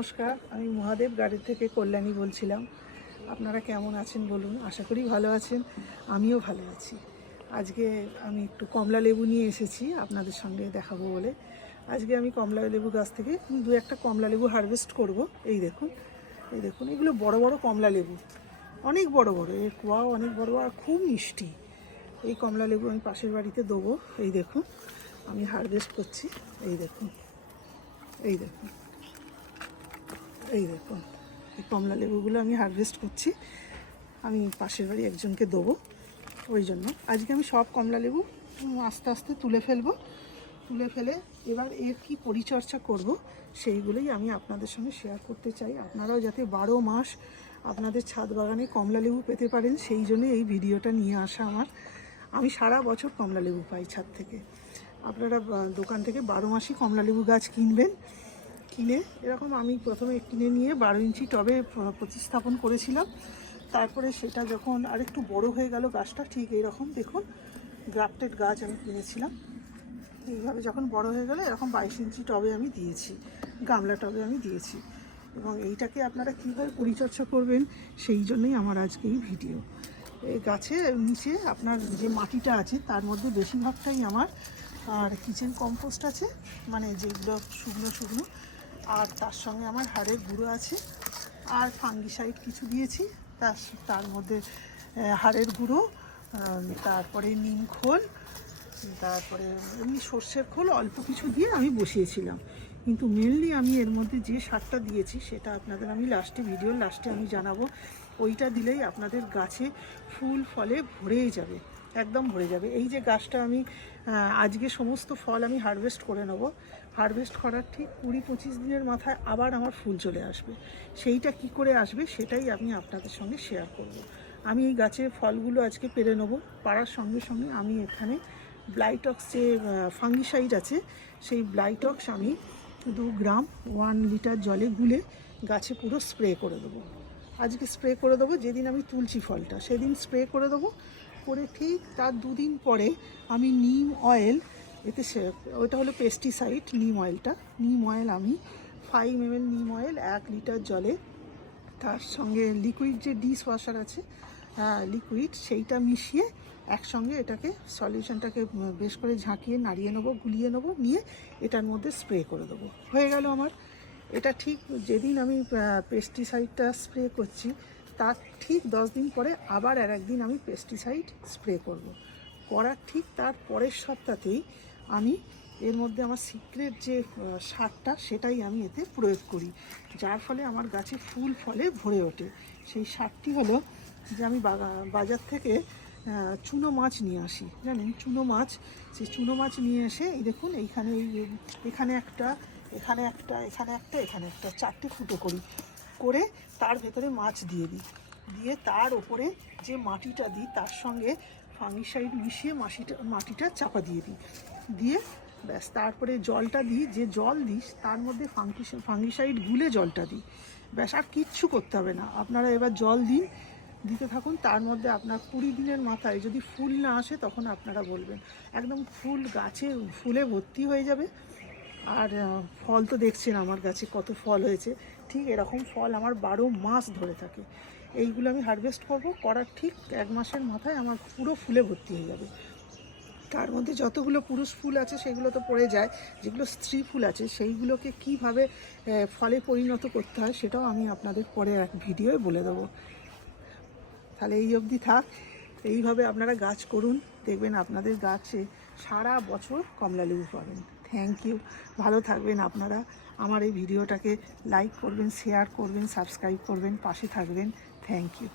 নমস্কার, আমি মহাদেব গাড়ি থেকে কল্যাণী বলছিলাম। আপনারা কেমন আছেন বলুন? আশা করি ভালো আছেন, আমিও ভালো আছি। আজকে আমি একটু কমলা লেবু নিয়ে এসেছি, আপনাদের সঙ্গে দেখাবো বলে। আজকে আমি কমলা লেবু গাছ থেকে দু একটা কমলা লেবু হারভেস্ট করব। এই দেখুন এই দেখুন, এগুলো বড় বড় কমলা লেবু। অনেক বড় বড়, এর কুয়াও অনেক বড় আর খুব মিষ্টি। এই কমলা লেবু আমি পাশের বাড়িতে দেবো। এই দেখুন, আমি হারভেস্ট করছি। এই দেখুন এই দেখুন। এই দেখুন, এই কমলা লেবুগুলো আমি হারভেস্ট করছি। আমি পাশের বাড়ি একজনকে দেবো ওই জন্য। আজকে আমি সব কমলা লেবু আস্তে আস্তে তুলে ফেলব। তুলে ফেলে এবার এর কি পরিচর্যা করব সেইগুলোই আমি আপনাদের সঙ্গে শেয়ার করতে চাই। আপনারাও যাতে বারো মাস আপনাদের ছাদ বাগানে কমলা লেবু পেতে পারেন, সেই জন্য এই ভিডিওটা নিয়ে আসা আমার। আমি সারা বছর কমলা লেবু পাই ছাদ থেকে। আপনারা দোকান থেকে বারো মাসই কমলা লেবু গাছ কিনবেন। কিনে, এরকম আমি প্রথমে কিনে নিয়ে বারো ইঞ্চি টবে প্রতিস্থাপন করেছিলাম। তারপরে সেটা যখন আরেকটু বড় হয়ে গেল, গাছটা ঠিক এইরকম, দেখুন, গ্রাফটেড গাছ আমি কিনেছিলাম। এইভাবে যখন বড় হয়ে গেলে, এরকম বাইশ ইঞ্চি টবে আমি দিয়েছি, গামলা টবে আমি দিয়েছি। এবং এইটাকে আপনারা কীভাবে পরিচর্যা করবেন, সেই জন্যই আমার আজকে এই ভিডিও। এই গাছের নিচে আপনার যে মাটিটা আছে, তার মধ্যে বেশিরভাগটাই আমার, আর কিচেন কম্পোস্ট আছে মানে যেগুলো শুকনো শুকনো আর তার সঙ্গে আমার হাড়ের গুঁড়ো আছে আর ফাঙ্গিসাইড কিছু দিয়েছি। তার তার মধ্যে হাড়ের গুঁড়ো তারপরে নিম খোল, তারপরে এমনি সর্ষের খোল অল্প কিছু দিয়ে আমি বসিয়েছিলাম। কিন্তু মেনলি আমি এর মধ্যে যে সারটা দিয়েছি সেটা আপনাদের আমি লাস্টে ভিডিওর লাস্টে আমি জানাব। ওইটা দিলেই আপনাদের গাছে ফুল ফলে ভরেই যাবে। একদম ভরে যাবে। এই যে গাছটা আমি আজকে সমস্ত ফল আমি হারভেস্ট করে নেব। হারভেস্ট করার ঠিক কুড়ি পঁচিশ দিনের মাথায় আবার আমার ফুল চলে আসবে। সেইটা কি করে আসবে সেটাই আমি আপনাদের সঙ্গে শেয়ার করব। আমি এই গাছের ফলগুলো আজকে পেরে নেব। পাড়ার সঙ্গে সঙ্গে আমি এখানে ব্লাইটক্স যে ফাঙ্গিসাইড আছে, সেই ব্লাইটক্স আমি দু গ্রাম ওয়ান লিটার জলে গুলে গাছে পুরো স্প্রে করে দেবো। আজকে স্প্রে করে দেবো, যেদিন আমি তুলছি ফলটা, সেদিন স্প্রে করে দেবো। করে ঠিক তার দুদিন পরে আমি নিম অয়েল, এতে সে- ওটা হলো পেস্টিসাইড নিম অয়েলটা। নিম অয়েল আমি ফাইভ এম নিম অয়েল, এক লিটার জলে। তার সঙ্গে লিকুইড যে ডিশ ওয়াশার আছে লিকুইড সেইটা মিশিয়ে একসঙ্গে এটাকে সলিউশনটাকে বেশ করে ঝাঁকিয়ে নাড়িয়ে নেব, গুলিয়ে নেব, নিয়ে এটার মধ্যে স্প্রে করে দেবো। হয়ে গেল আমার। এটা ঠিক যেদিন আমি পেস্টিসাইডটা স্প্রে করছি তার ঠিক দশ দিন পরে আবার আর একদিন আমি পেস্টিসাইড স্প্রে করব। করার ঠিক তার পরের সপ্তাহতেই আমি এর মধ্যে আমার সিক্রেট যে সারটা সেটাই আমি এতে প্রয়োগ করি। যার ফলে আমার গাছে ফুল ফলে ভরে ওঠে। সেই সারটি হলো যে আমি বাজার থেকে চুনো মাছ নিয়ে আসি। জানেন, চুনো মাছ, সেই চুনো মাছ নিয়ে এসে এই দেখুন, এইখানে এই, এখানে একটা এখানে একটা এখানে একটা এখানে একটা, চারটে ফুটো করি। করে তার ভেতরে মাছ দিয়ে দিই। দিয়ে তার ওপরে যে মাটিটা দিই, তার সঙ্গে ফাঙ্গিসাইড মিশিয়ে মাটিটা মাটিটা চাপা দিয়ে দিই। দিয়ে ব্যাস, তারপরে জলটা দিই, যে জল দিস, তার মধ্যে ফাঙ্গি ফাঙ্গিসাইড গুলে জলটা দিই। ব্যাস, আর কিচ্ছু করতে হবে না। আপনারা এবার জল দিন, দিতে থাকুন, তার মধ্যে আপনার কুড়ি দিনের মাথায় যদি ফুল না আসে, তখন আপনারা বলবেন। একদম ফুল গাছে, ফুলে ভর্তি হয়ে যাবে। আর ফল তো দেখছেন আমার গাছে কত ফল হয়েছে। ঠিক এরকম ফল আমার বারো মাস ধরে থাকে। এইগুলো আমি হারভেস্ট করব, করার ঠিক এক মাসের মাথায় আমার পুরো ফুলে ভর্তি হয়ে যাবে। তার মধ্যে যতগুলো পুরুষ ফুল আছে সেগুলো তো পড়ে যায়, যেগুলো স্ত্রী ফুল আছে সেইগুলোকে কীভাবে ফলে পরিণত করতে হয় সেটাও আমি আপনাদের পরে এক ভিডিওয়ে বলে দেবো। তাহলে এই অবধি থাক, এইভাবে আপনারা গাছ করুন, দেখবেন আপনাদের গাছে সারা বছর কমলা লেবু পাবেন। থ্যাংক ইউ ভালো থাকবেন আপনারা। আমার এই ভিডিওটাকে লাইক করবেন শেয়ার করবেন সাবস্ক্রাইব করবেন, পাশে থাকবেন। Thank you